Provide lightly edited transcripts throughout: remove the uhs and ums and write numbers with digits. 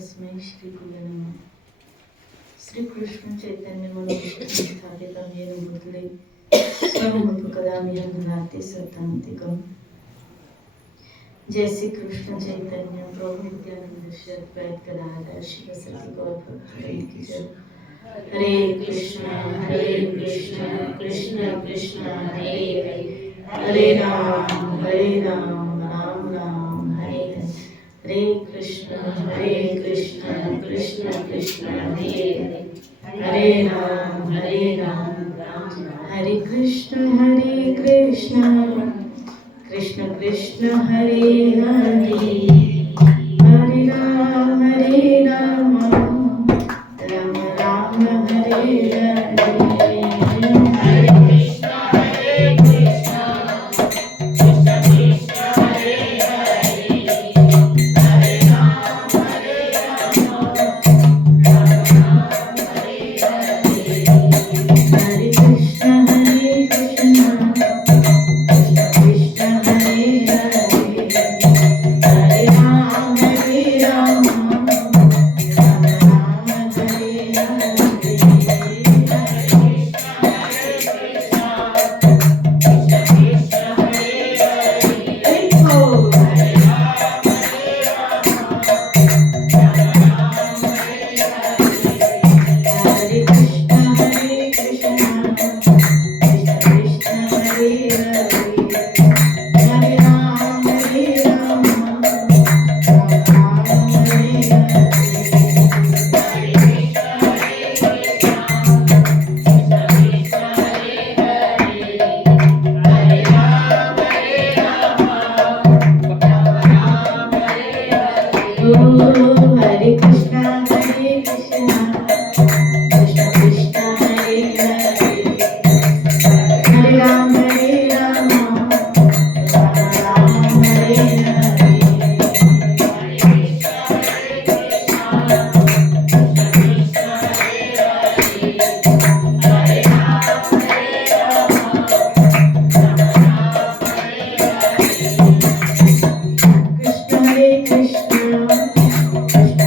तस्मै श्री गुरुवे नमः। श्री कृष्ण चैतन्य मनोभीष्टं स्थापितं येन भूतले स्वयं रूपकदामयं ददाति सत्तान्तिकम्। जय श्री कृष्ण चैतन्य प्रभु नित्यानंद श्री अद्वैत गदाधर शिवसति गौरभक्तवृंद की जय। हरे कृष्ण कृष्ण कृष्ण हरे हरे, हरे राम राम राम हरे हरे। हरे कृष्ण कृष्ण कृष्ण हरे हरे, हरे राम राम हरे कृष्ण कृष्ण कृष्ण हरे हरे, हरे राम राम राम हरे हरे।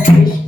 कृष्ण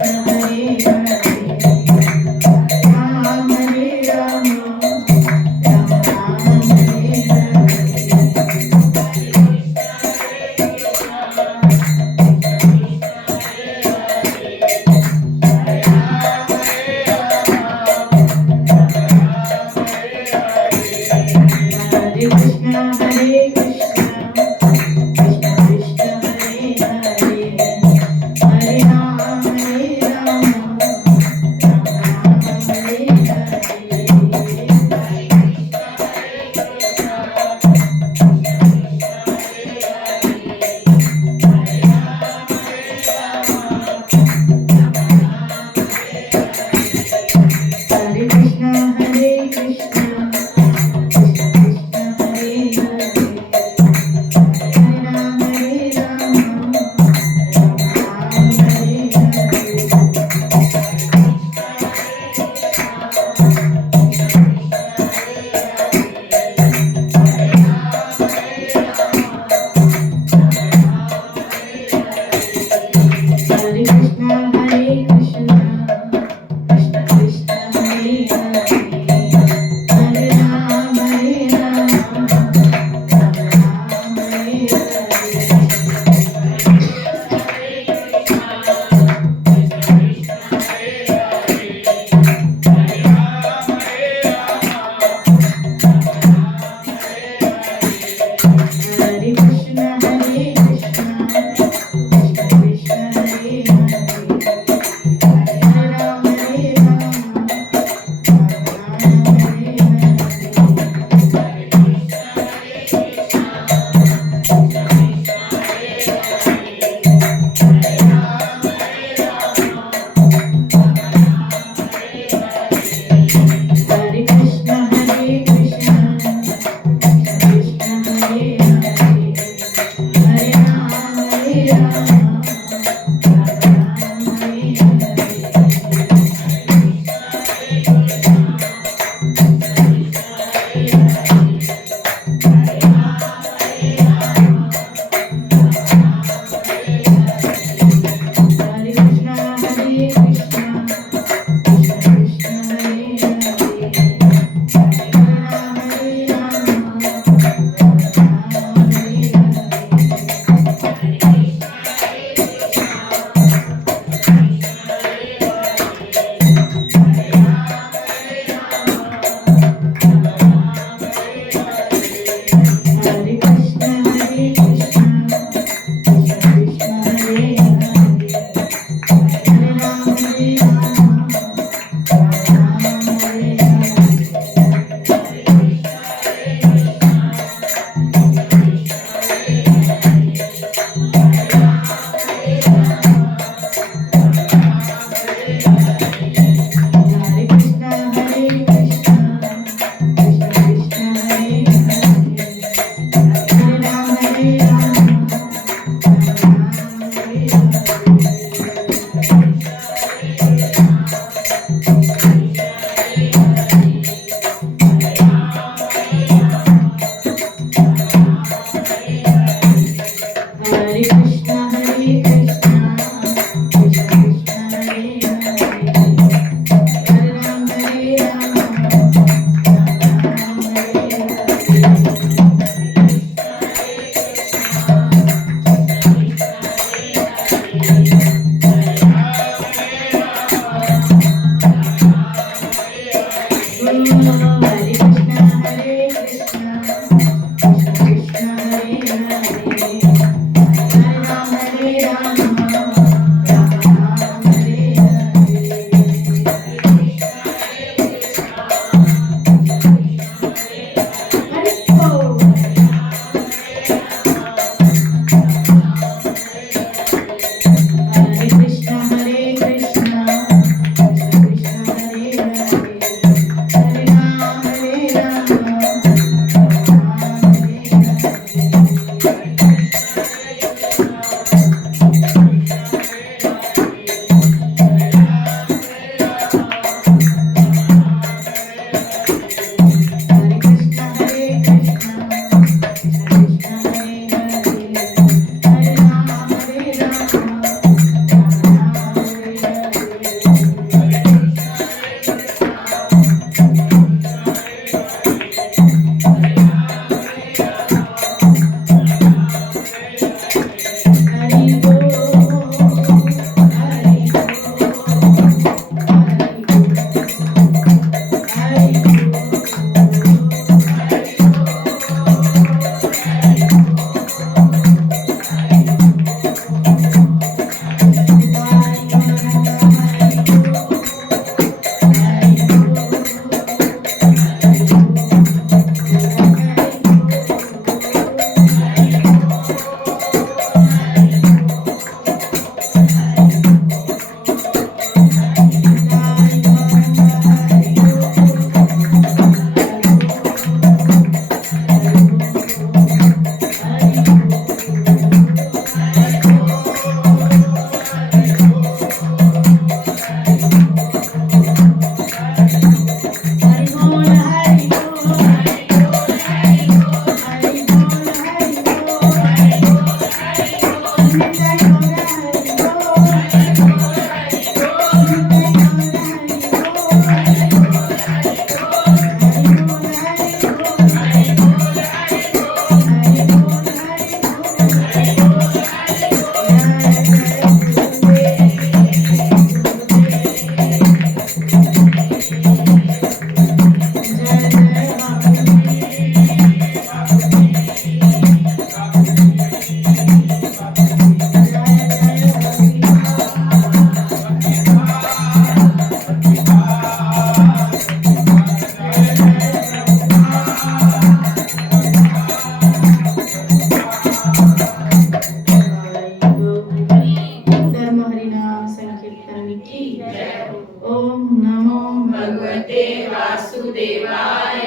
भगवान की जय। ओम नमो भगवते वासुदेवाय।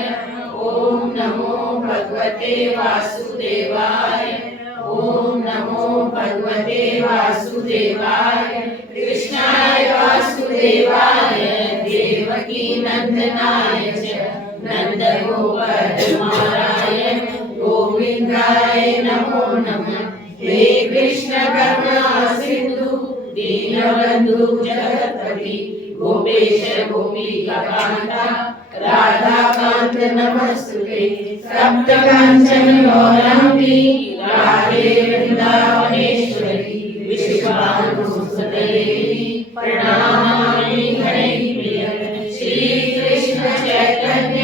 ओम नमो भगवते वासुदेवाय। ओम नमो भगवते वासुदेवाय। कृष्णाय वासुदेवाय देवकी नंदनाय च नंदगोपकुमाराय गोविंदाय नमो नमः। हे कृष्ण करुणा सिंधु दीनबंधु जगत्पति गोपेश गोपिकान्ता राधाकांत नमस्तुते। तप्त कांचन गौरांगी राधे वृंदावनेश्वरी विश्वानुसुतदेवी प्रणमामि हरिप्रिय। श्री कृष्ण चैतन्य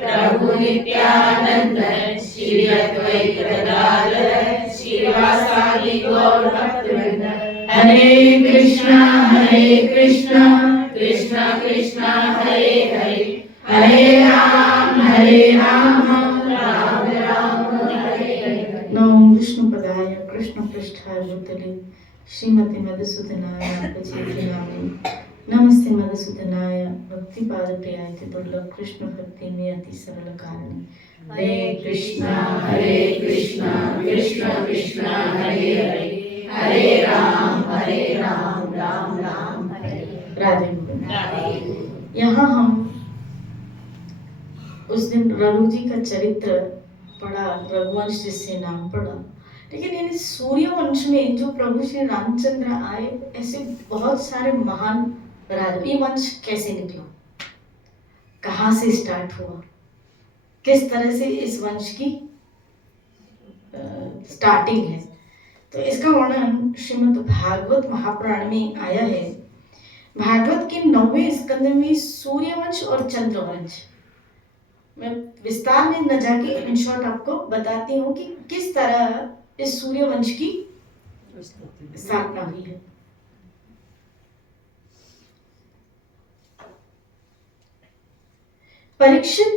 प्रभु नित्यानंद श्री अद्वैत गदाधर श्रीवासादि गौर भक्तवृंद। हरे कृष्णा कृष्णा कृष्णा हरे हरे, हरे राम राम राम हरे हरे। नमो विष्णुपदाय कृष्ण पृष्ठाय भूतले श्रीमती मधुसूदनाय नामि। नमस्ते मधुसूदनाय भक्तिपाद प्रियाय दुर्लभ कृष्ण भक्ति में अति सरल कारणी। हरे कृष्णा कृष्णा कृष्णा हरे हरे, हरे राम राम राम हरे। राधे। यहाँ हम उस दिन रघु जी का चरित्र पढ़ा, रघुवंश जिससे नाम पड़ा, लेकिन इन सूर्यवंश में जो प्रभु श्री रामचंद्र आए, ऐसे बहुत सारे महान राजा। ये वंश कैसे निकला, कहाँ से स्टार्ट हुआ, किस तरह से इस वंश की स्टार्टिंग है, तो इसका वर्णन श्रीमद् भागवत महापुराण में आया है। भागवत के 9वें स्कंद में सूर्यवंश और चंद्रवंश, मैं विस्तार में न जाके इन शॉर्ट आपको बताती हूँ कि किस तरह इस सूर्यवंश की स्थापना हुई है। परीक्षित,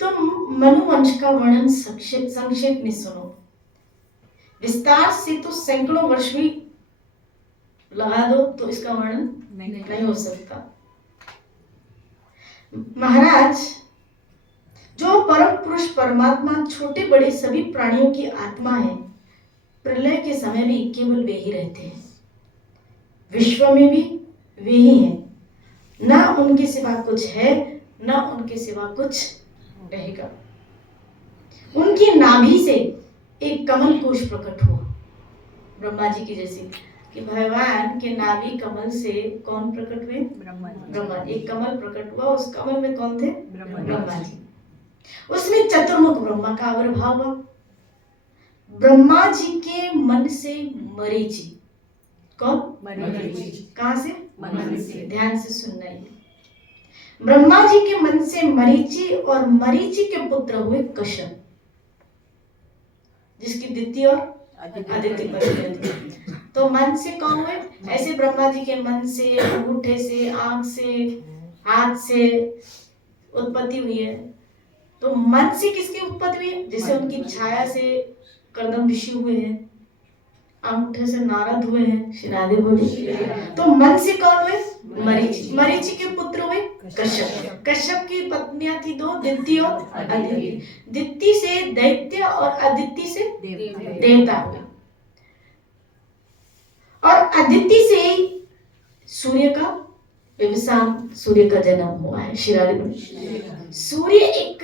तुम मनुवंश का वर्णन संक्षेप में सुनो। विस्तार से तो सैकड़ों वर्ष भी लगा दो तो इसका वर्णन नहीं हो सकता। महाराज, जो परम पुरुष परमात्मा छोटे बड़े सभी प्राणियों की आत्मा है, प्रलय के समय भी केवल वे ही रहते हैं, विश्व में भी वे ही हैं, ना उनके सिवा कुछ है, ना उनके सिवा कुछ रहेगा। उनकी नाभि से एक कमल कोश प्रकट हुआ, ब्रह्मा जी की जैसे कि भगवान के नाभि कमल से कौन प्रकट हुए? ब्रह्मा जी। एक कमल प्रकट हुआ, उस कमल में कौन थे? ब्रह्मा जी। उसमें चतुर्मुख ब्रह्मा का आविर्भाव हुआ। ब्रह्मा जी के मन से मरीचि, कौन? मरीचि। कहां से? मन से। ध्यान से सुनना है। ब्रह्मा जी के मन से मरीचि, और मरीचि के पुत्र हुए कश्यप, जिसकी द्वितीय और आदित्य पत्नी। तो मन से कौन हुए? ऐसे ब्रह्मा जी के मन से, अंगूठे से, आंख से, हाथ से उत्पत्ति हुई है। तो मन से किसकी उत्पत्ति हुई है? जैसे उनकी छाया से कर्दम ऋषि हुए हैं, अंगूठे से नारद हुए हैं, श्री राधे बोले। तो मन से कौन हुए? मरीचि। मरीचि के पुत्र हुए कश्यप। कश्यप की पत्नियां थी दो, दिति और अदिति। दिति से दैत्य और अदिति से देवता हुए, और अदिति से सूर्य का विवस्वान, सूर्य का जन्म हुआ है। श्री राधे बोले। सूर्य एक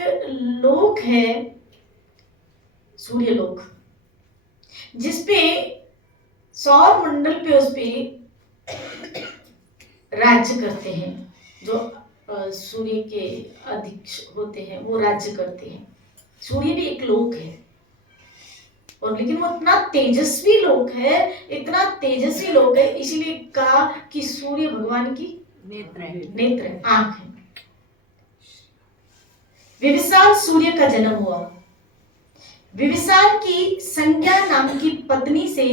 लोक है, सूर्य लोक, जिसपे सौर मंडल पे उस पे राज्य करते हैं, जो सूर्य के अध्यक्ष होते हैं वो राज्य करते हैं। सूर्य भी एक लोक है, और लेकिन वो इतना तेजस्वी लोक है, इतना तेजस्वी लोक है, इसीलिए कहा कि सूर्य भगवान की नेत्र आंख है। विवस्वान सूर्य का जन्म हुआ। विवस्वान की संज्ञा नाम की पत्नी से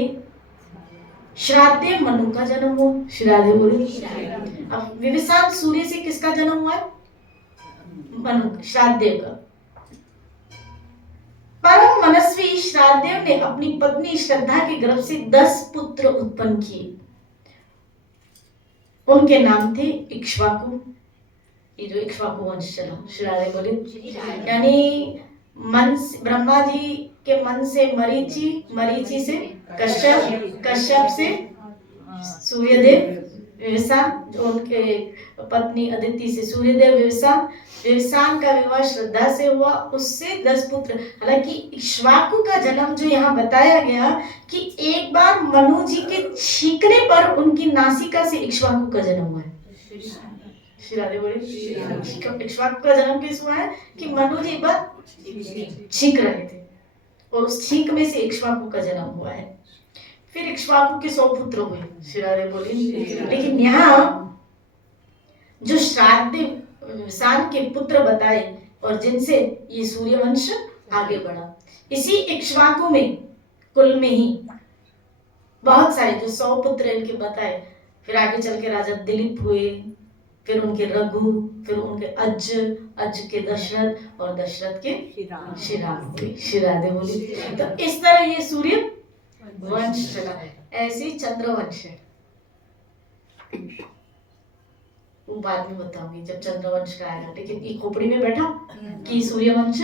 श्राद्ध मनु का जन्म हुआ। श्राद्ध बोले। अब विवस्वान सूर्य से किसका जन्म हुआ? मनु, श्राद्ध का। परम मनस्वी श्राद्ध ने अपनी पत्नी श्रद्धा के गर्भ से 10 पुत्र उत्पन्न किए। उनके नाम थे इक्ष्वाकु। ये जो इक्ष्वाकु वंश चला, श्री राधे बोले, यानी ब्रह्मा जी के मन से मरीचि, मरीचि से कश्यप, कश्यप से सूर्यदेव, विवस्वान, जो उनके पत्नी अदिति से सूर्यदेव, विवस्वान, विवस्वान का विवाह श्रद्धा से हुआ, उससे 10 पुत्र। हालांकि इक्ष्वाकु का जन्म जो यहाँ बताया गया कि एक बार मनु जी के छींकने पर उनकी नासिका से इक्ष्वाकु का जन्म हुआ है। श्री राधे बोले, इक्ष्वाकु का जन्म किस हुआ है कि मनु जी पर छींक रहे थे और उस छींक में से इक्ष्वाकु का जन्म हुआ है। फिर इक्ष्वाकु के 100 पुत्र हुए, श्री राधे बोले। लेकिन यहाँ जो श्राद्ध के पुत्र बताए और जिनसे ये सूर्यवंश आगे बढ़ा, इसी इक्ष्वाकु में कुल में ही बहुत सारे जो 100 पुत्र इनके बताए, फिर आगे चल के राजा दिलीप हुए, फिर उनके रघु, फिर उनके अज, अज के दशरथ और दशरथ के श्री राम हुए। श्री राधे बोली। तो इस तरह ये सूर्य वंश चला। ऐसे चंद्रवंश है, वो बाद में बताऊंगी जब चंद्रवंश का आएगा। लेकिन ये खोपड़ी में बैठा कि सूर्यवंश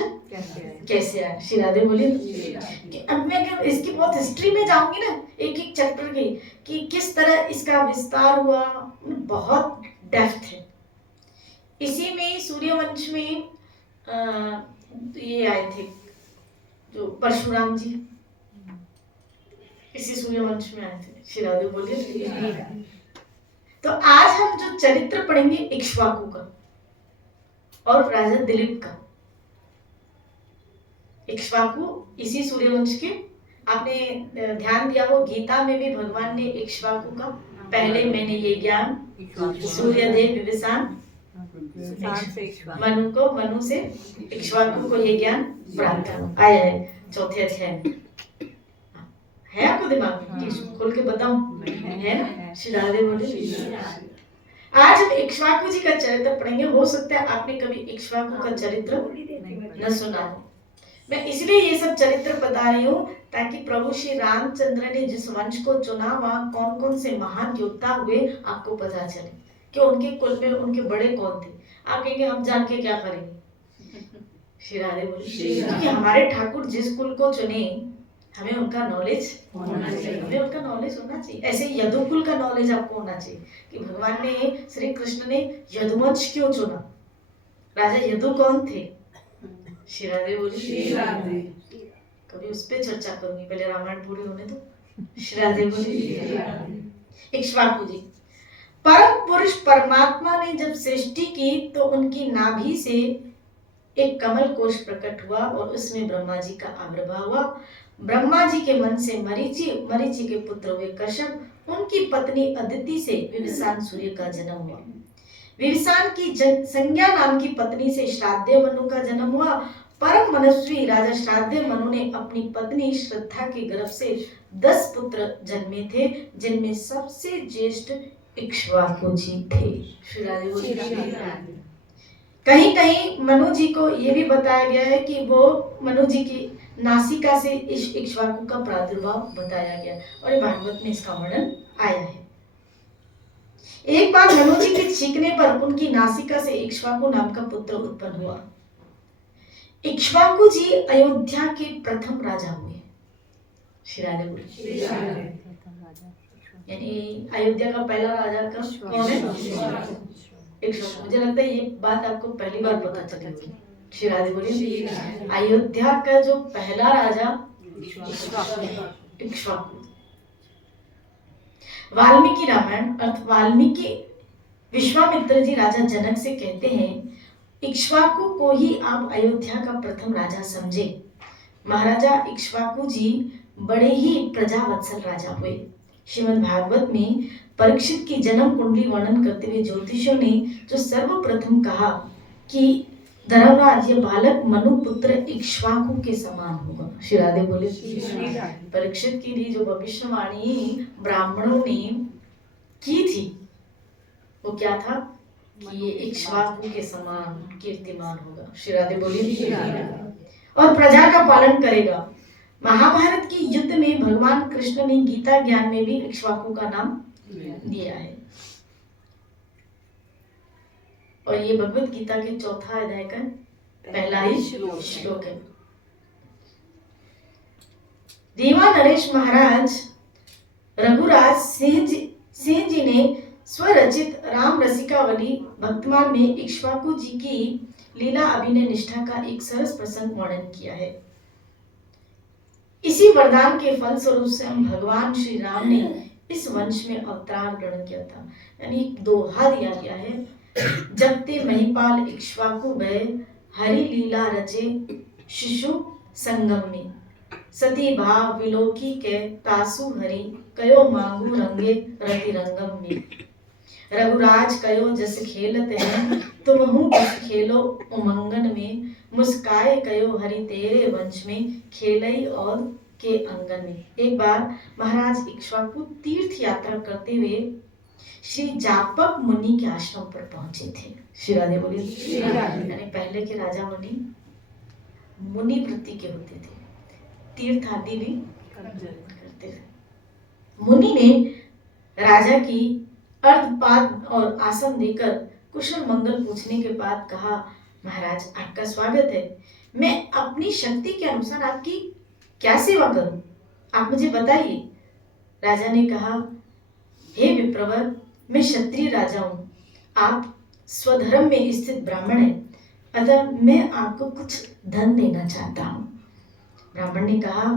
कैसे आया। श्री राधे बोली। अब मैं इसकी बहुत हिस्ट्री में जाऊंगी ना, एक एक चैप्टर की, कि किस तरह इसका विस्तार हुआ, बहुत डेप्थ है। इसी में सूर्यवंश में ये आए थे जो परशुराम जी, इसी सूर्यवंश में आए थे। श्री राधे बोलिए। तो आज हम जो चरित्र पढ़ेंगे इक्ष्वाकु का और राजा दिलीप का। इक्ष्वाकु इसी सूर्यवंश के, आपने ध्यान दिया हो गीता में भी भगवान ने इक्ष्वाकु का, पहले मैंने ये ज्ञान सूर्यदेव विवस्वान मनु से इक्ष्वाकु को ये ज्ञान प्राप्त आया है। चौथे अध्याय में है, आपको दिमाग में खोल के बताऊं, है ना। श्री राधे बोले। आज हम इक्ष्वाकु जी का चरित्र पढ़ेंगे। हो सकता है आपने कभी इक्ष्वाकु का चरित्र न सुना हो। मैं इसलिए ये सब चरित्र बता रही हूँ ताकि प्रभु श्री रामचंद्र ने जिस वंश को चुना वहां कौन कौन से महान योद्धा हुए आपको पता चले कि उनके कुल में उनके बड़े कौन थे। आप कहेंगे हम जान के क्या करेंगे। श्री राधे बोले, क्योंकि हमारे ठाकुर जिस कुल को चुने हमें उनका नॉलेज होना चाहिए, हमें उनका नॉलेज होना चाहिए। ऐसे यदुकुल का नॉलेज आपको होना चाहिए कि भगवान ने, श्री कृष्ण ने यदुवंश क्यों चुना, राजा यदु कौन थे। श्री राधे बोली। कभी उस पे चर्चा करूंगी, पहले रामायण पूरी होने दो। श्री राधे बोली। इक्ष्वाकु जी, परम पुरुष परमात्मा ने जब सृष्टि की तो उनकी नाभि से एक कमल कोश प्रकट हुआ और उसमें ब्रह्मा जी का आविर्भाव हुआ। ब्रह्मा जी के मन से मरीचि, मरीचि के पुत्र हुए कश्यप, उनकी पत्नी अदिति से विवस्वान सूर्य का जन्म हुआ। विवस्वान की संज्ञा नाम की पत्नी से श्राद्धेय मनु का जन्म हुआ। परम मनस्वी राजा श्राद्धेय मनु ने अपनी पत्नी श्रद्धा के गर्भ से 10 पुत्र जन्मे थे, जिनमें सबसे ज्येष्ठ इक्ष्वाकु जी थे। श्री राधे। कहीं कहीं मनु जी को यह भी बताया गया है कि वो मनु जी की नासिका से इक्ष्वाकु का प्रादुर्भाव बताया गया और ये भागवत में इसका वर्णन आया है। एक बार मनु जी के छींकने पर उनकी नासिका से इक्ष्वाकु नाम का पुत्र उत्पन्न हुआ। इक्ष्वाकु जी अयोध्या के प्रथम राजा हुए। श्री राधे बोले। यानी अयोध्या का पहला राजा कौन है? इक्ष्वाकु। मुझे लगता है ये बात आपको पहली बार पता चली होगी। श्री राधे बोले। अयोध्या का जो पहला राजा इक्ष्वाकु। वाल्मीकि रामायण अर्थ वाल्मीकि विश्वामित्र जी राजा जनक से कहते हैं, इक्ष्वाकु को ही आप अयोध्या का प्रथम राजा समझे। महाराजा इक्ष्वाकु जी बड़े ही प्रजावत्सल राजा हुए। श्रीमद् भागवत में परीक्षित की जन्म कुंडली वर्णन करते हुए ज्योतिषियों ने जो सर्वप्रथम कहा कि धर्मराज ये बालक मनु पुत्र इक्ष्वाकु के समान होगा। श्री राधे बोले। परीक्षित की जो भविष्यवाणी ब्राह्मणों ने की थी वो क्या था कि ये इक्ष्वाकु के समान कीर्तिमान होगा। श्री राधे बोली। और प्रजा का पालन करेगा। महाभारत की युद्ध में भगवान कृष्ण ने गीता ज्ञान में भी इक्ष्वाकु का नाम दिया है। और ये भगवत गीता के चौथा अध्याय का पहला ही श्लोक है। देवा नरेश महाराज रघुराज सिंह जी ने स्वरचित राम रसिकावली भक्तमान में इक्ष्वाकु जी की लीला अभिनय निष्ठा का एक सरस प्रसंग वर्णन किया है। इसी वरदान के फल स्वरूप से भगवान श्री राम ने इस वंश में अवतार ग्रहण किया था। यानी दोहा दिया गया है, जब ते महिपाल इक्ष्वाकु भय हरि लीला रचे शिशु संगम में, सती भाव विलोकी के तासु हरि कयो मांगू रंगे रति रंगम में। रघुराज कयो जस खेलत है तुमहु बस खेलो उमंगन में, मुस्काए कयो हरि तेरे वंश में खेलई और के अंगन में। एक बार महाराज इक्ष्वाकु तीर्थ यात्रा करते हुए श्री जापक मुनि के आश्रम पर पहुंचे थे। श्री राधे बोले। यानी पहले के राजा मुनि वृत्ति के होते थे, तीर्थ आदि भी करते थे। मुनि ने राजा की अर्घपाद और आसन देकर कुशल मंगल पूछने के बाद कहा, महाराज आपका स्वागत है, मैं अपनी शक्ति के अनुसार आपकी क्या सेवा करूं, आप मुझे बताइए। राजा ने कहा, हे विप्रवर, मैं क्षत्रिय राजा हूं, आप स्वधर्म में स्थित ब्राह्मण हैं, अतः मैं आपको कुछ धन देना चाहता हूं। ब्राह्मण ने कहा,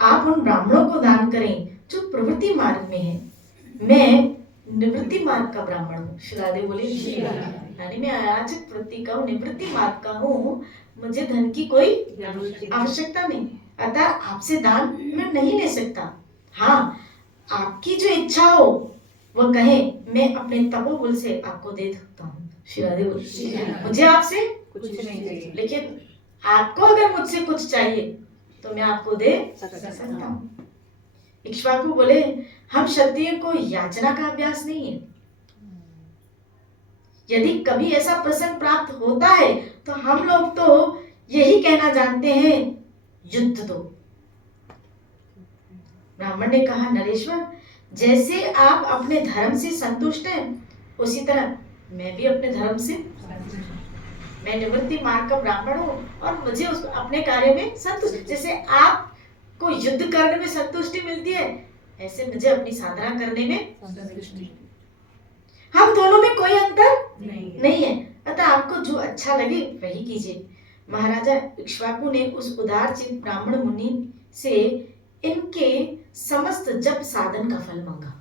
आप उन ब्राह्मणों को दान करें जो प्रवृत्ति मार्ग में हैं, मैं निवृत्ति मार्ग का ब्राह्मण हूँ। श्री राधे बोले। यानी मैं अयाचित वृत्ति का हूँ, निवृत्ति मार्ग का हूँ, मुझे धन की कोई आवश्यकता नहीं, अतः आपसे दान मैं नहीं ले सकता। हाँ, आपकी जो इच्छा हो वह कहे, मैं अपने तपोबल से आपको दे सकता हूँ। श्री राधे बोले। मुझे आपसे कुछ नहीं चाहिए, लेकिन आपको अगर मुझसे कुछ चाहिए तो मैं आपको दे सकता हूँ। इक्ष्वाकु बोले, हम क्षत्रिय को याचना का अभ्यास नहीं है, यदि कभी ऐसा प्रसंग प्राप्त होता है तो हम लोग तो यही कहना जानते हैं, युद्ध दो। ब्राह्मण ने कहा, नरेश्वर, जैसे आप अपने धर्म से संतुष्ट हैं उसी तरह मैं भी अपने धर्म से, मैं निवृत्ति मार्ग का ब्राह्मण हूँ और मुझे उस अपने कार्य में संतुष्ट, जैसे आपको युद्ध करने में संतुष्टि मिलती है ऐसे मुझे अपनी साधना करने में संतुष्टि। हम दोनों में कोई अंतर नहीं है, अतः आपको जो अच्छा लगे वही कीजिए। महाराजा इक्ष्वाकु ने उस उदारचित ब्राह्मण मुनि से इनके समस्त जप साधन का फल मांगा।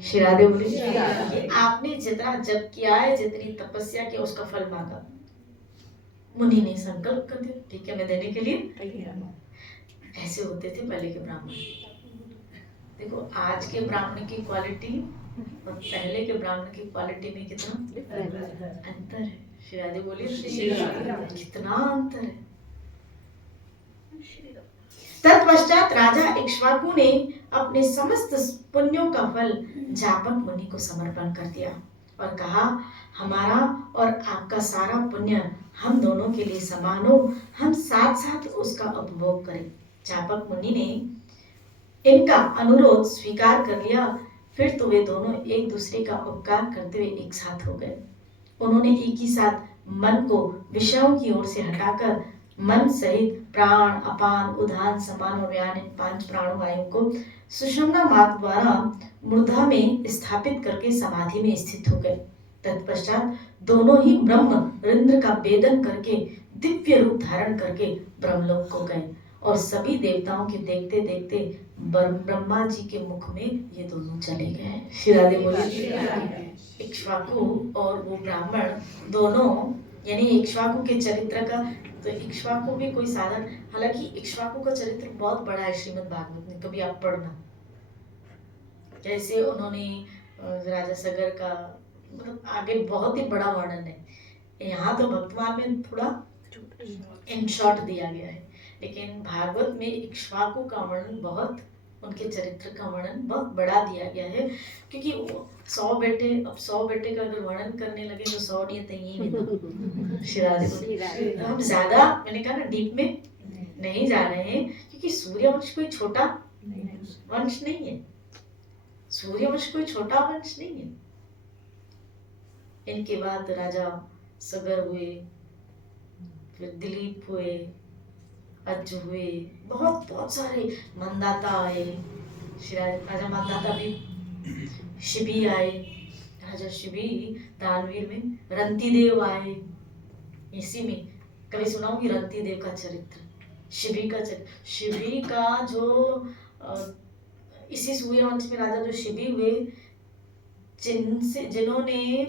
श्री राधे बोले कि आपने जितना जप किया है, जितनी तपस्या की, उसका फल मांगा। मुनि ने संकल्प कर दिया, ठीक है, मैं देने के लिए। ऐसे होते थे पहले के ब्राह्मण। देखो आज के ब्राह्मण की क्वालिटी और पहले के ब्राह्मण की क्वालिटी में कितना अंतर है। श्री राधे बोलिए, कितना अंतर है। तत्पश्चात राजा इक्ष्वाकु ने अपने समस्त पुण्यों का फल जापक मुनि को समर्पण कर दिया और कहा, हमारा और आपका सारा पुण्य हम दोनों के लिए समान हो, हम साथ साथ उसका उपभोग करें। जापक मुनि ने इनका अनुरोध स्वीकार कर लिया। फिर तो वे दोनों एक दूसरे का उपकार करते हुए एक साथ हो गए। उन्होंने एक ही साथ मन को विषयों की ओर से हटाकर मन सहित प्राण, अपान, उदान, समान और व्यान इन 5 प्राणवायु को सुषुम्ना मार्ग द्वारा मूर्धा में स्थापित करके समाधि में स्थित हो गए। तत्पश्चात दोनों ही ब्रह्म इंद्र का वेदन करके दिव्य रूप धारण करके ब्रह्मलोक को गए और सभी देवताओं के देखते देखते ब्रह्मा जी के मुख में ये दोनों चले गए। श्री राधे बोले। इक्ष्वाकु और वो ब्राह्मण दोनों, यानी इक्ष्वाकु के चरित्र का, तो इक्ष्वाकु भी कोई साधन, हालांकि इक्ष्वाकु का चरित्र बहुत बड़ा है श्रीमद् भागवत में, कभी आप पढ़ना। जैसे उन्होंने राजा सगर का, मतलब आगे बहुत ही बड़ा वर्णन है, यहाँ तो भक्तवान में थोड़ा इन शॉर्ट दिया गया है, लेकिन भागवत में इक्ष्वाकु का वर्णन बहुत, उनके चरित्र का वर्णन बहुत बड़ा दिया गया है, क्योंकि 100 बेटे, अब 100 बेटे का अगर वर्णन करने लगे तो 100 नहीं तो यही में। श्री राधे बोले। तो हम ज्यादा, मैंने कहा ना, डीप में नहीं जा रहे हैं, क्योंकि सूर्यवंश कोई छोटा वंश नहीं है, सूर्यवंश कोई छोटा वंश नहीं है। इनके बाद राजा सगर हुए, फिर दिलीप हुए, अज्जु हुए, बहुत बहुत सारे मंदाता आए, राजा मंदाता भी, शिबी आए, राजा शिबी दानवीर में, रंती देव आए। इसी में कभी सुना होगी रंती देव का चरित्र, शिबी का चरित्र। शिबी का जो इसी सूर्य वंश में राजा जो शिबी हुए, जिन्होंने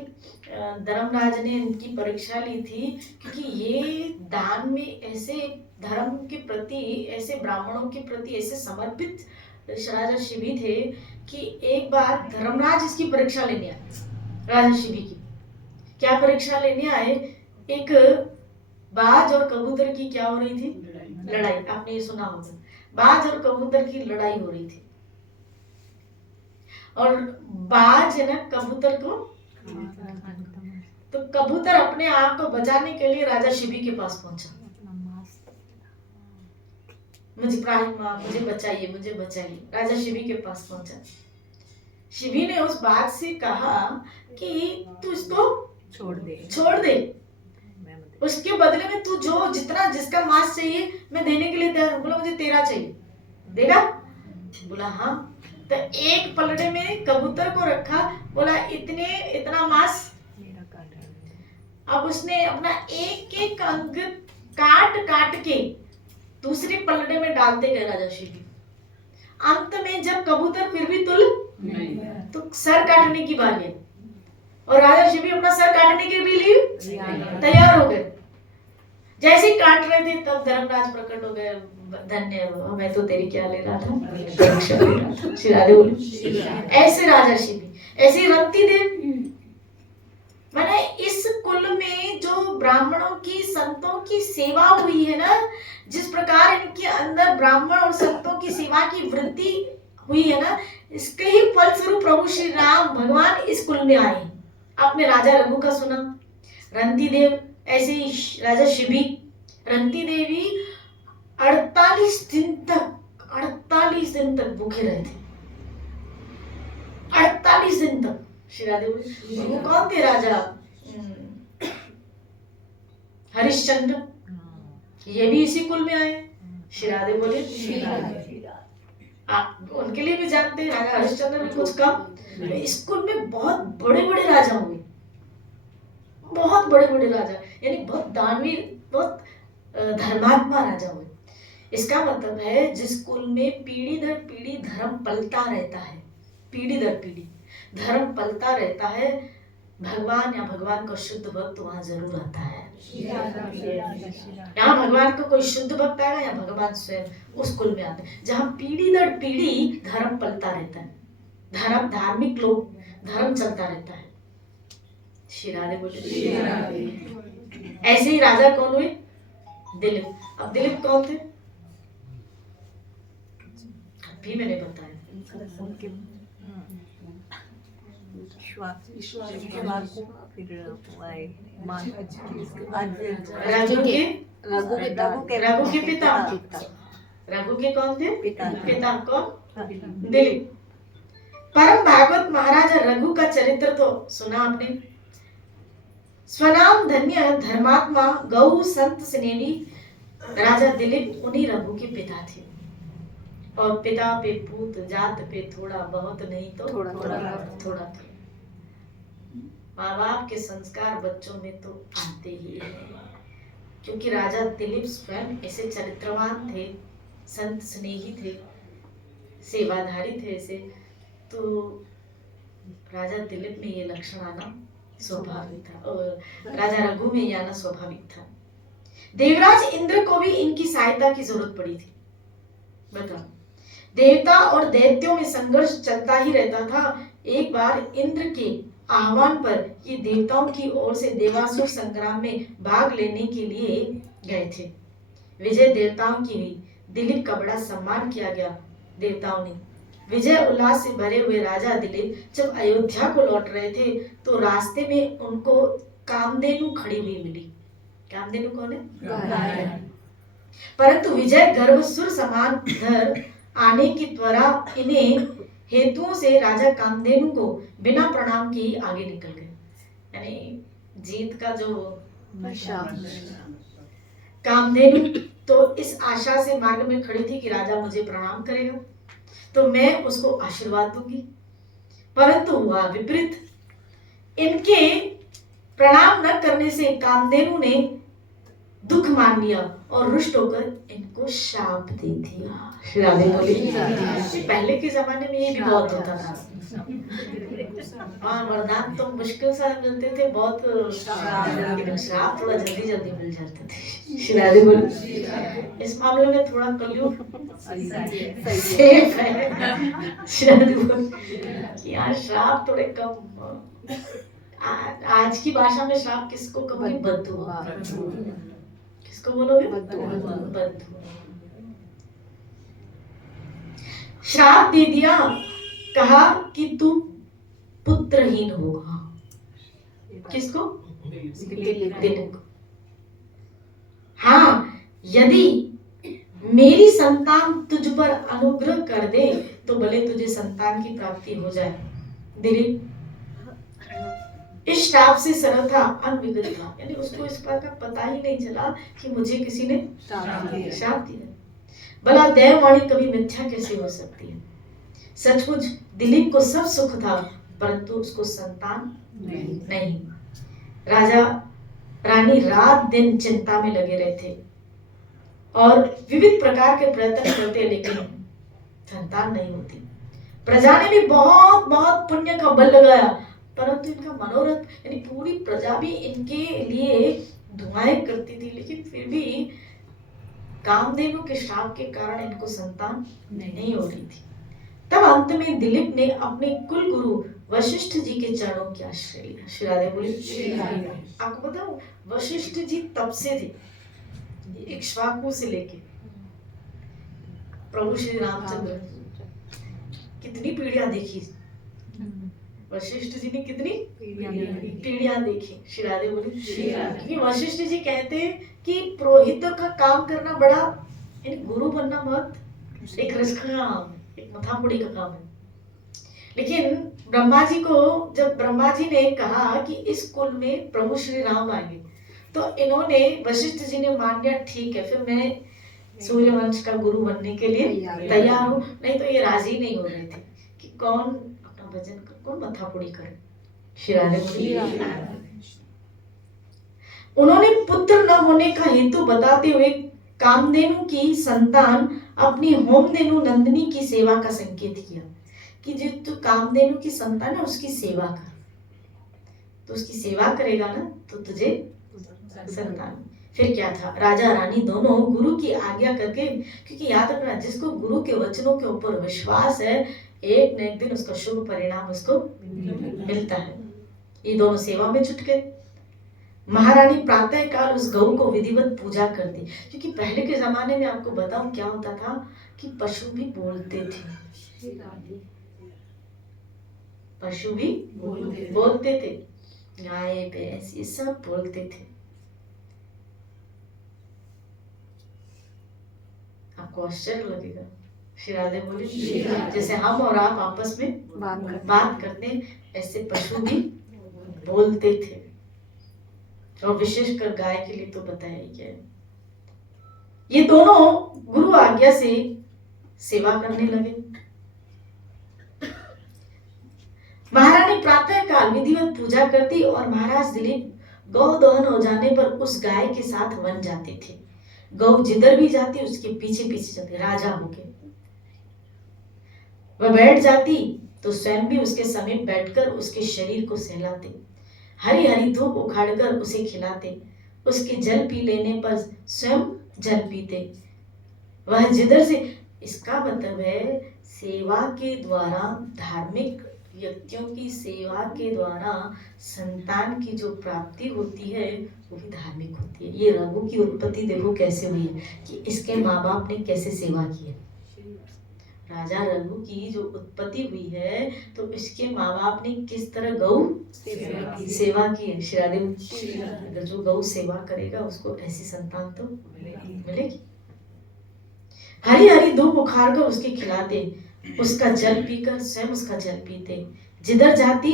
धर्मराज ने इनकी परीक्षा ली थी, क्योंकि ये दान में ऐसे धर्म के प्रति, ऐसे ब्राह्मणों के प्रति ऐसे समर्पित राजा शिबी थे कि एक बार धर्मराज इसकी परीक्षा लेने आए, राजा शिबी की। क्या परीक्षा लेने आए? एक बाज और कबूतर की क्या हो रही थी? लड़ाई। आपने ये सुना होगा, बाज और कबूतर की लड़ाई हो रही थी, और बाज है ना कबूतर को, तो कबूतर अपने आप को बचाने के लिए राजा शिबी के पास पहुंचा, मुझे बचाइए, मुझे बचाइए। राजा शिबी के पास पहुंचा। शिबी ने उस बाज से कहा कि तू इसको छोड़ दे, उसके बदले में तू जो जितना जिसका मांस चाहिए मैं देने के लिए तैयार हूं। बोला मुझे तेरा चाहिए, देगा? बोला हाँ। तो एक पलड़े में कबूतर को रखा, बोला इतना मांस। अब उसने अपना एक एक अंग काट के दूसरे पलड़े में डालते गए राजा शिबी। अंत में जब कबूतर फिर भी तुल तो सर काटने की बारी है, और राजा शिबी अपना सर काटने के लिए तैयार हो गए। जैसे ही काट रहे थे तब धर्मराज प्रकट हो गए, धन्य हो, मैं तो तेरी क्या ले रहा था, श्री बोली। ऐसे राजा शिबी, ऐसे रंती देव। मैंने इस कुल में जो ब्राह्मणों की, संतों की सेवा हुई है ना, जिस प्रकार इनके अंदर ब्राह्मण और संतों की सेवा की वृद्धि हुई है ना, इसके ही फलस्वरूप प्रभु श्री राम भगवान इस कुल में आए। आपने राजा रघु का सुना, रंती देव, ऐसे ही राजा शिबी। रंती देवी 48 दिन तक भूखे रहे थे, 48 दिन तक। श्री राधे बोले, वो कौन थे? राजा हरिश्चंद्र, ये भी इसी कुल में आए। श्री राधे बोले, आप उनके लिए भी जानते हैं, राजा हरिश्चंद्र में कुछ कम। इस कुल में बहुत बड़े बड़े राजा हुए, बहुत बड़े बड़े राजा, यानी बहुत दानवीर, बहुत धर्मात्मा राजा हुए। इसका मतलब है जिस कुल में पीढ़ी दर पीढ़ी धर्म पलता रहता है, पीढ़ी दर पीढ़ी धर्म पलता रहता है, भगवान या भगवान का शुद्ध भक्त वहां जरूर आता है। यहाँ भगवान का कोई शुद्ध भक्त आएगा या भगवान स्वयं उस कुल में आते हैं जहाँ पीढ़ी दर पीढ़ी धर्म पलता रहता है, धर्म, धार्मिक लोग, धर्म चलता रहता है। श्री राधे बोले। ऐसे ही राजा कौन हुए? दिलीप। अब दिलीप कौन थे? भी मैंने बताया, रघु के पिता। रघु के कौन थे? पिता कौन? दिलीप। परम भागवत महाराज रघु का चरित्र तो सुना आपने। स्वनाम धन्य धर्मात्मा गौ संत स्नेही राजा दिलीप उन्हीं रघु के पिता थे। और पिता पे पूत, जात पे थोड़ा बहुत नहीं तो थोड़ा। माँ बाप के संस्कार बच्चों में तो आते ही है, क्योंकि राजा दिलीप स्वयं ऐसे चरित्रवान थे, संत स्नेही थे, सेवाधारी थे ऐसे, तो राजा दिलीप में ये लक्षण आना स्वाभाविक था, और राजा रघु में ये आना स्वाभाविक था। देवराज इंद्र को भी इनकी सहायता की जरूरत पड़ी थी। बताओ, देवता और दैत्यों में संघर्ष चलता ही रहता था। एक बार इंद्र के आह्वान पर ये देवताओं की ओर से देवासुर संग्राम में भाग लेने के लिए गए थे। विजय देवताओं की हुई। दिलीप का बड़ा सम्मान किया गया देवताओं ने। विजय उल्लास से भरे हुए राजा दिलीप जब अयोध्या को लौट रहे थे तो रास्ते में उनको कामधेनु खड़ी हुई मिली। कामधेनु कौन है? परंतु विजय गर्भसुर समान धर आने की त्वरा इन्हें हेतुओं से राजा कामधेनु को बिना प्रणाम के ही आगे निकल गए। यानी जीत का जो कामधेनु। तो इस आशा से मार्ग में खड़ी थी कि राजा मुझे प्रणाम करेगा तो मैं उसको आशीर्वाद दूंगी, परंतु हुआ विपरीत। इनके प्रणाम न करने से कामधेनु ने दुख मान लिया और रुष्ट होकर इनको शाप दे दिया। राधे बोली। पहले के जमाने में ये भी बहुत होता था। हाँ, वरदान तो मुश्किल से मिलते थे बहुत, लेकिन श्राप थोड़ा जल्दी जल्दी मिल जाते थे। राधे बोली। इस मामले में थोड़ा कलयुग सेफ है। राधे बोली। यहाँ श्राप थोड़े कम। आज की भाषा में श्राप किसको कहोगे? बद्दुआ। किसको बोलोगे? बद्दुआ। श्राप दे दिया, कहा कि तू पुत्रहीन होगा। किसको? दिलीप को। हाँ, यदि मेरी संतान तुझ पर अनुग्रह कर दे तो भले तुझे संतान की प्राप्ति हो जाए। दिलीप इस श्राप से सरल था, अनविगत था, यानी उसको इस बात का पता ही नहीं चला कि मुझे किसी ने श्राप दिया। भला देववाणी कभी मिथ्या कैसे हो सकती है? सचमुच दिलीप को सब सुख था, परंतु उसको संतान नहीं। राजा रानी रात दिन चिंता में लगे रहे थे और विविध प्रकार के प्रयत्न करते, लेकिन संतान नहीं होती। प्रजा ने भी बहुत बहुत पुण्य का बल लगाया, परंतु इनका मनोरथ यानी पूरी प्रजा भी इनके लिए दुआएं करती थी, लेकिन फिर भी कामधेनु के श्राप के कारण इनको संतान नहीं हो रही थी। तब अंत में दिलीप ने अपने कुल गुरु वशिष्ठ जी के चरणों की आश्रय लिया। श्री राधे बोली। आपको बताऊं, वशिष्ठ जी तब से थे, इक्ष्वाकु से लेके प्रभु श्री रामचंद्र, कितनी पीढ़ियां देखी वशिष्ठ जी ने, कितनी पीढ़ियां देखी। श्री राधे बोली। क्योंकि वशिष्ठ जी कहते हैं कि पुरोहितों का काम करना बड़ा, यानी गुरु बनना बहुत एक रिस्क का काम है, एक मथामुड़ी का काम है। लेकिन ब्रह्मा जी को, जब ब्रह्मा जी ने कहा कि इस कुल में प्रभु श्री राम आएंगे, तो इन्होंने, वशिष्ठ जी ने मान लिया, ठीक है, फिर मैं सूर्यवंश का गुरु बनने के लिए तैयार हूँ। नहीं तो ये राजी नहीं हो रहे थे कि कौन अपना भजन कर, कौन मथापुड़ी करे। श्री राधे। उन्होंने पुत्र न होने का हेतु बताते हुए कामधेनु की संतान अपनी होमधेनु नंदिनी की सेवा का संकेत किया कि जो तू कामधेनु की संतान है उसकी सेवा कर, तो उसकी सेवा करेगा ना तो तुझे संतान। फिर क्या था, राजा रानी दोनों गुरु की आज्ञा करके, क्योंकि याद रखना जिसको गुरु के वचनों के ऊपर विश्वास है, एक न एक दिन उसका शुभ परिणाम उसको मिलता है। ये दोनों सेवा में जुट गए। महारानी प्रातः काल उस गौ को विधिवत पूजा करती, क्योंकि पहले के जमाने में आपको बताऊं क्या होता था कि पशु भी बोलते थे। पशु भी बोलते थे, गाय भैंस ये सब बोलते थे। आपको आश्चर्य लगेगा। श्री राधे बोली। जैसे हम और आप आपस में बात करते हैं, ऐसे पशु भी बोलते थे, और विशेषकर गाय के लिए तो बताया ही क्या है। ये दोनों गुरु आज्ञा से सेवा करने लगे। महारानी प्रातः काल विधिवत पूजा करती और महाराज दिलीप गौ दहन हो जाने पर उस गाय के साथ वन जाते थे। गौ जिधर भी जाती उसके पीछे पीछे जाते, राजा होके। वह बैठ जाती तो स्वयं भी उसके समीप बैठकर उसके शरीर को सहलाते, हरी हरी धूप उखाड़कर उसे खिलाते, उसके जल पी लेने पर स्वयं जल पीते। वह जिधर से, इसका मतलब है सेवा के द्वारा, धार्मिक व्यक्तियों की सेवा के द्वारा संतान की जो प्राप्ति होती है वो भी धार्मिक होती है। ये रघु की उत्पत्ति देखो कैसे हुई है कि इसके माँ बाप ने कैसे सेवा की है। राजा रघु की जो उत्पत्ति हुई है तो इसके माँ बाप ने किस तरह गौ सेवा की है। श्री अगर जो गौ सेवा करेगा उसको ऐसी संतान तो मिलेगी। हरी हरी धूप उखाड़ कर उसके खिलाते, उसका जल पीकर स्वयं उसका जल पीते, जिधर जाती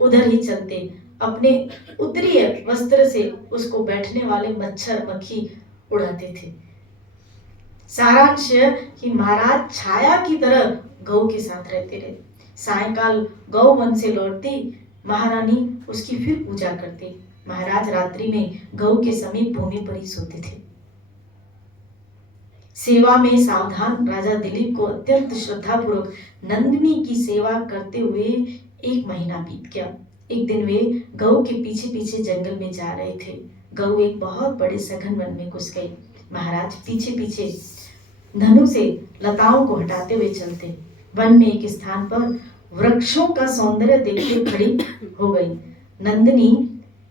उधर ही चलते, अपने उत्तरीय वस्त्र से उसको बैठने वाले मच्छर मक्खी उड़ाते थे। सारांश कि महाराज छाया की तरह गौ के साथ रहते रहे। सायंकाल गौ वन से लौटती, महारानी उसकी फिर पूजा करती। महाराज रात्रि में गौ के समीप भूमि पर ही सोते थे। सेवा में सावधान राजा दिलीप को अत्यंत श्रद्धापूर्वक नंदिनी की सेवा करते हुए 1 महीना बीत गया। एक दिन वे गौ के पीछे पीछे जंगल में जा रहे थे। गौ एक बहुत बड़े सघन वन में घुस गई। महाराज पीछे पीछे धनु से लताओं को हटाते हुए चलते। वन में एक स्थान पर वृक्षों का सौंदर्य देखते खड़ी हो गई। नंदिनी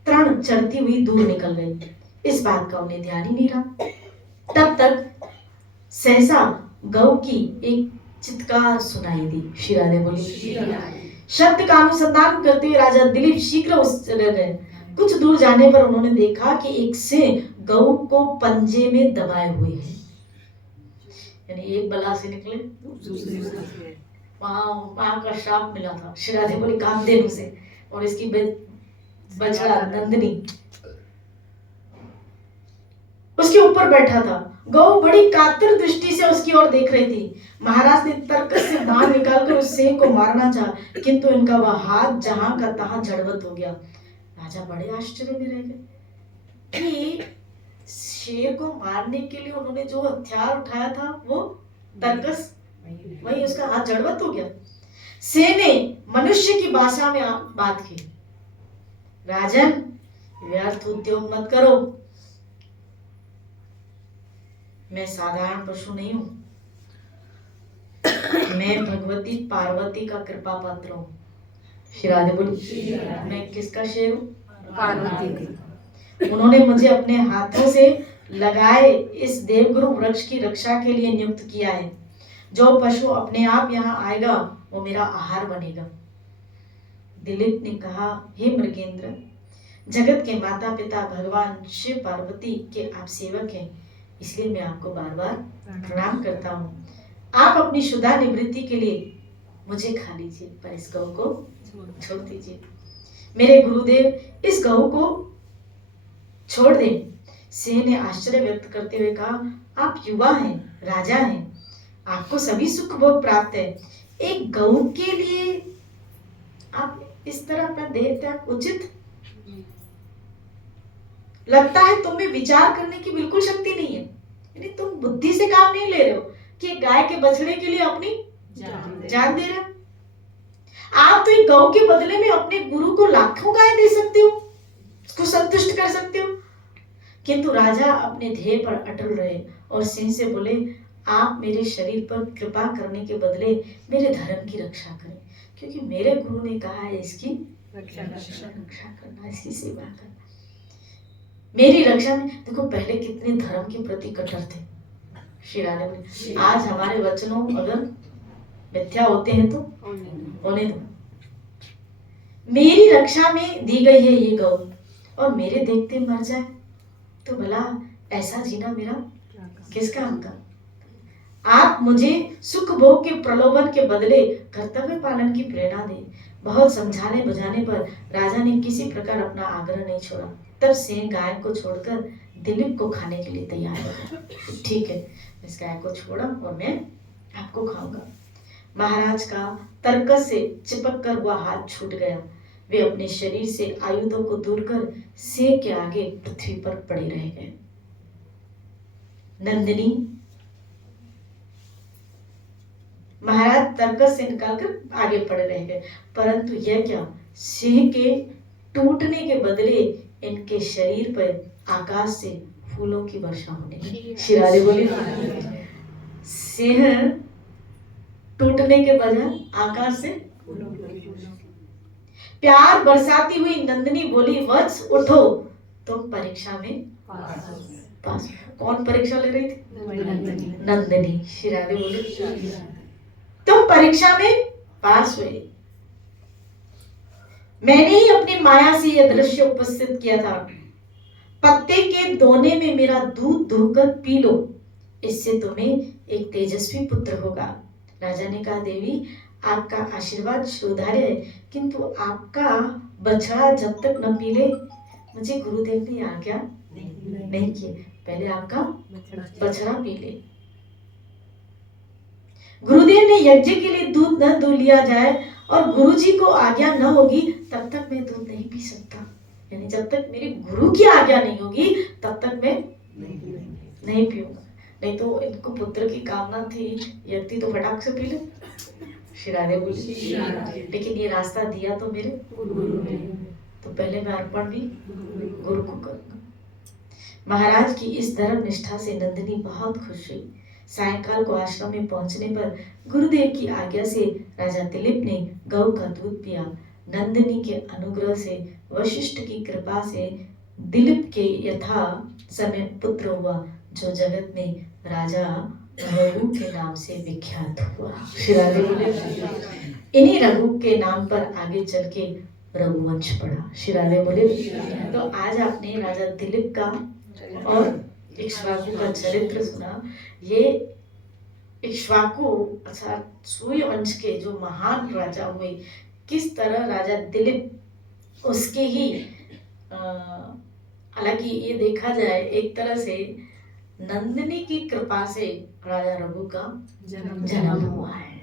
तृण चढ़ती हुई दूर निकल गई। इस बात का उन्हें ध्यान ही नहीं रहा। तब तक सहसा गौ की एक चित्कार सुनाई दी। श्री राधे बोली। शब्द का अनुसंधान करते हुए राजा दिलीप शीघ्र उस जगह गए। कुछ दूर जाने पर उन्होंने देखा कि एक सिंह गौ को पंजे में दबाए हुए है। यानी एक बला से निकले वहां का श्राप मिला था श्री राधे बोली कामधेनु से, और इसकी बछड़ा नंदिनी उसके ऊपर बैठा था। गौ बड़ी कातर दृष्टि से उसकी ओर देख रही थी। महाराज ने तर्क से बाण निकालकर उस सिंह को मारना चाहा, किंतु इनका वह हाथ जहां का तहां जड़वत हो गया। राजा बड़े आश्चर्य में रह गए कि शेर को मारने के लिए उन्होंने जो हथियार उठाया था वो तर्कस, वही उसका हाथ जड़वत हो गया। सिंह ने मनुष्य की भाषा में बात की, राजन व्यर्थ उद्योग मत करो, मैं साधारण पशु नहीं हूं, मैं भगवती पार्वती का कृपा पात्र हूं। श्री राधे बोली। मैं किसका शेर हूं? पार्वती की। उन्होंने मुझे अपने हाथों से लगाए इस देवगुरु वृक्ष की रक्षा के लिए नियुक्त किया है। जो पशु अपने आप यहाँ आएगा वो मेरा आहार बनेगा। दिलीप ने कहा, हे मृगेंद्र, जगत के माता पिता भगवान शिव पार्वती के आप सेवक हैं, इसलिए मैं आपको बार बार प्रणाम करता हूँ। आप अपनी शुदा निवृत्ति के लिए मुझे खा लीजिए, पर इस गौ को छोड़ दीजिए। मेरे गुरुदेव इस गौ को छोड़ दें। सिंह ने आश्चर्य व्यक्त करते हुए कहा, आप युवा हैं, राजा हैं, आपको सभी सुख भोग प्राप्त है, एक गौ के लिए आप इस तरह अपना देह त्याग उचित लगता है? तुम में विचार करने की बिल्कुल शक्ति नहीं है, यानी तुम बुद्धि से काम नहीं ले रहे हो कि गाय के बछड़े के लिए अपनी जान दे रहे हो। आप तो एक गौ के बदले में अपने गुरु को लाखों गाय दे सकते हो, उसको संतुष्ट कर सकते हो। किंतु राजा अपने ध्येय पर अटल रहे और सिंह से बोले, आप मेरे शरीर पर कृपा करने के बदले मेरे धर्म की रक्षा करें, क्योंकि मेरे गुरु ने कहा है इसकी रक्षा करना, इसकी सेवा करना, मेरी रक्षा में। देखो पहले कितने धर्म के प्रति कट्टर थे श्री राधे बोले। आज हमारे वचनों अगर मिथ्या होते हैं तो होने दो। मेरी रक्षा में दी गई है ये गौ, और मेरे देखते मर जाए तो भला ऐसा जीना मेरा किस काम का? आप मुझे सुख भोग के प्रलोभन के बदले कर्तव्य पालन की प्रेरणा दें। बहुत समझाने बुझाने पर राजा ने किसी प्रकार अपना आग्रह नहीं छोड़ा। तब सिंह गाय को छोड़कर दिलीप को खाने के लिए तैयार हो गया। ठीक है, इस गाय को छोड़ा और मैं आपको खाऊंगा। महाराज का तर्कस से चिपक कर वह हाथ छूट गया। वे अपने शरीर से आयुधों को दूर कर सिंह के आगे पृथ्वी पर पड़े रह गए। नंदिनी महाराज तर्कस से निकालकर आगे पड़े रह गए, परंतु यह क्या, सिंह के टूटने के बदले इनके शरीर पर आकाश से फूलों की वर्षा होने लगी। श्री राधे बोली। सिंह टूटने के बजाय आकाश से प्यार बरसाती हुई नंदिनी बोली, वत्स उठो, तुम परीक्षा में पास। कौन परीक्षा ले रही थी? नंदिनी। श्री राधे बोली, तुम परीक्षा में पास हुए। मैंने ही अपनी माया से यह दृश्य उपस्थित किया था। पत्ते के दोने में मेरा दूध धोकर पी लो, इससे तुम्हें एक तेजस्वी पुत्र होगा। राजा ने कहा, देवी आपका आशीर्वाद सुधार्य है, किंतु आपका बछड़ा जब तक न पी ले, मुझे गुरुदेव ने आज्ञा नहीं की, पहले आपका बछड़ा पी ले। गुरुदेव ने यज्ञ के लिए दूध न दो लिया जाए और गुरुजी को आज्ञा न होगी तब तक मैं दूध नहीं पी सकता। यानी जब तक मेरे गुरु की आज्ञा नहीं होगी तब तक मैं नहीं पीऊंगा। नहीं तो इनको पुत्र की कामना थी, यज्ञ तो फटाक से पी ले, शिरादे बोली, लेकिन ये रास्ता दिया तो मेरे गुरु ने, तो पहले मैं अर्पण भी गुरु को करूंगा। महाराज की इस धर्म निष्ठा से नंदिनी बहुत खुश हुई। सायंकाल को आश्रम में पहुंचने पर गुरुदेव की आज्ञा से राजा दिलीप ने गौ का दूध पिया। नंदिनी के अनुग्रह से, वशिष्ठ की कृपा से दिलीप के यथा समय पुत्र हुआ, जो जगत में राजा रघु के नाम से विख्यात हुआ। इन्हीं रघु के नाम पर आगे चल के रघुवंश पड़ा। शिराले बोले। तो आज आपने राजा दिलीप का और इक्ष्वाकु का चरित्र सुना। ये इक्ष्वाकु अर्थात सूर्यवंश के जो महान राजा हुए, किस तरह राजा दिलीप उसके ही हालांकि ये देखा जाए एक तरह से नंदिनी की कृपा से राजा रघु का जन्म हुआ है।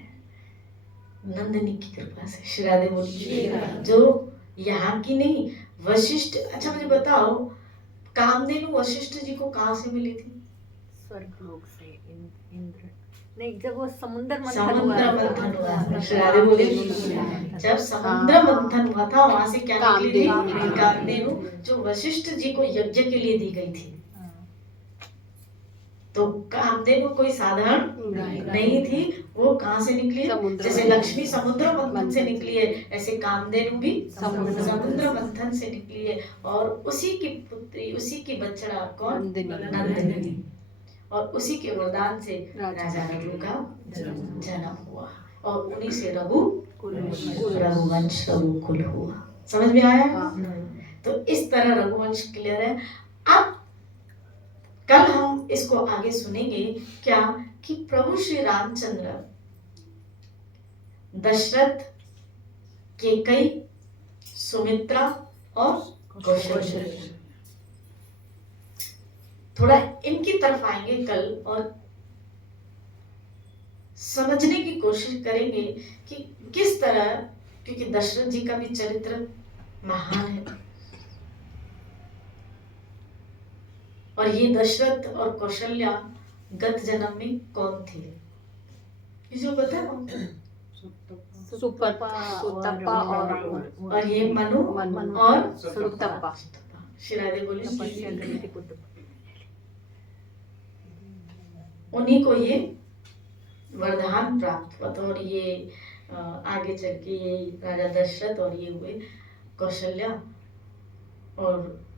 नंदिनी की कृपा से। शिरादे बोली जो यहाँ की नहीं, वशिष्ठ। अच्छा मुझे बताओ, कामधेनु वशिष्ठ जी को कहाँ से मिली थी? स्वर्गलोक से। इंद्र नहीं, जब वो समुद्र मंथन हुआ। शिरादे बोली जब समुद्र मंथन हुआ था वहां से क्या निकली थी? कामधेनु, जो वशिष्ठ जी को यज्ञ के लिए दी गई थी। तो कामधेनु कोई साधारण नहीं थी, वो कहाँ से निकली? जैसे लक्ष्मी समुद्र मंथन से निकली है, ऐसे कामधेनु भी समुद्र मंथन से निकली है। और उसी की पुत्री, उसी की बच्चा कौन? नंदिनी। और उसी के वरदान से राजा रघु का जन्म हुआ और उन्हीं से रघुवंश रघुकुल हुआ। समझ में आया? तो इस तरह रघुवंश क्लियर है। अब कल हम इसको आगे सुनेंगे क्या कि प्रभु श्री रामचंद्र दशरथ, केकई, सुमित्रा और कौशल्या, थोड़ा इनकी तरफ आएंगे कल और समझने की कोशिश करेंगे कि किस तरह, क्योंकि दशरथ जी का भी चरित्र महान है। और ये दशरथ और कौशल्या गत जन्म में कौन थे? किसी को पता है? सुतप्पा और ये मनु और सुतप्पा। शिरादे बोले उन्हीं को ये वरदान प्राप्त हुआ था। और ये आगे चल के ये राजा दशरथ और ये हुए कौशल्या, और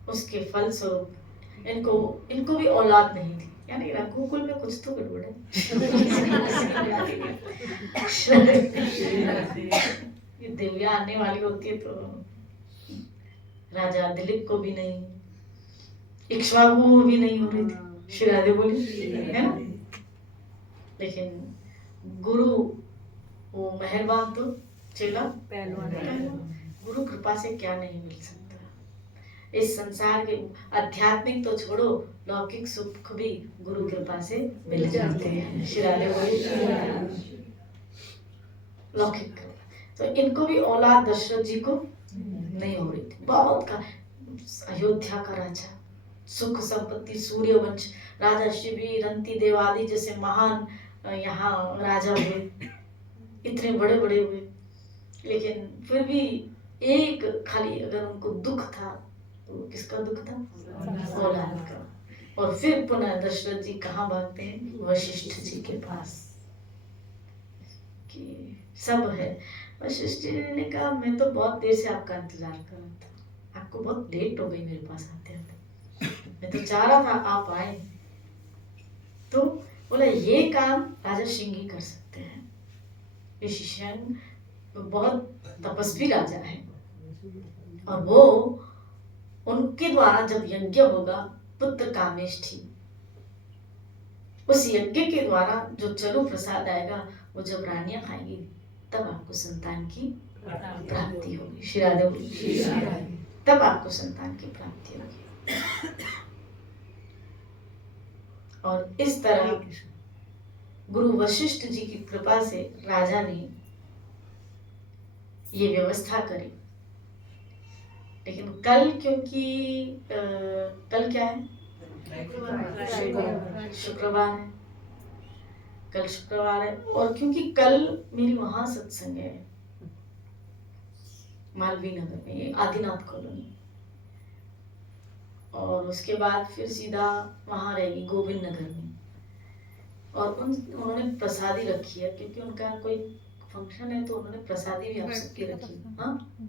उसके फलस्वरूप इनको भी औलाद नहीं थी। यानी रघुकुल में कुछ तो गड़बड़ है। ये दिव्या आने वाली होती है तो राजा दिलीप को भी नहीं, इक्ष्वाकु को भी नहीं हो रही थी। शिरादे बोली है ना। लेकिन गुरु वो मेहरबान तो चेला पहलवान। गुरु कृपा से क्या नहीं मिल सकता। इस संसार के आध्यात्मिक तो छोड़ो, लौकिक सुख भी गुरु कृपा से मिल जाते हैं। शिराले लौकिक। तो इनको भी औलाद दशरथ जी को नहीं हो रही थी। बहुत का अयोध्या का राजा, सुख संपत्ति, सूर्यवंश, राजा शिवी, रंती देव आदि जैसे महान यहाँ राजा हुए, इतने बड़े बड़े हुए, लेकिन फिर भी एक खाली अगर उनको दुख था तो किसका दुख था? औलाद का। और फिर पुनः दशरथ जी कहाँ भागते हैं? वशिष्ठ जी के पास कि सब है। वशिष्ठ जी ने कहा मैं तो बहुत देर से आपका इंतजार कर रहा था, आपको बहुत लेट हो गई मेरे पास आते आते, मैं तो चाह रहा था आप आए। तो बोला ये काम राजा सिंह ही कर सकते हैं। ऋषिशंग बहुत तपस्वी राजा है और वो उनके द्वारा जब यज्ञ होगा पुत्र कामेष्ठी, उस यज्ञ के द्वारा जो चरु प्रसाद आएगा वो जब रानियां खाएंगी तब आपको संतान की प्राप्ति होगी। श्री राधे बोलिए। तब आपको संतान की प्राप्ति होगी। और इस तरह गुरु वशिष्ठ जी की कृपा से राजा ने ये व्यवस्था करी। लेकिन कल क्योंकि कल क्या है? शुक्रवार है। कल शुक्रवार है और क्योंकि कल मेरी वहां सत्संग है मालवीय नगर में, ये आदिनाथ कॉलोनी, और उसके बाद फिर सीधा वहां रहेगी गोविंद नगर में। और उन्होंने प्रसादी रखी है क्योंकि उनका कोई फंक्शन है तो उन्होंने प्रसादी भी आप सबकी रखी है। हाँ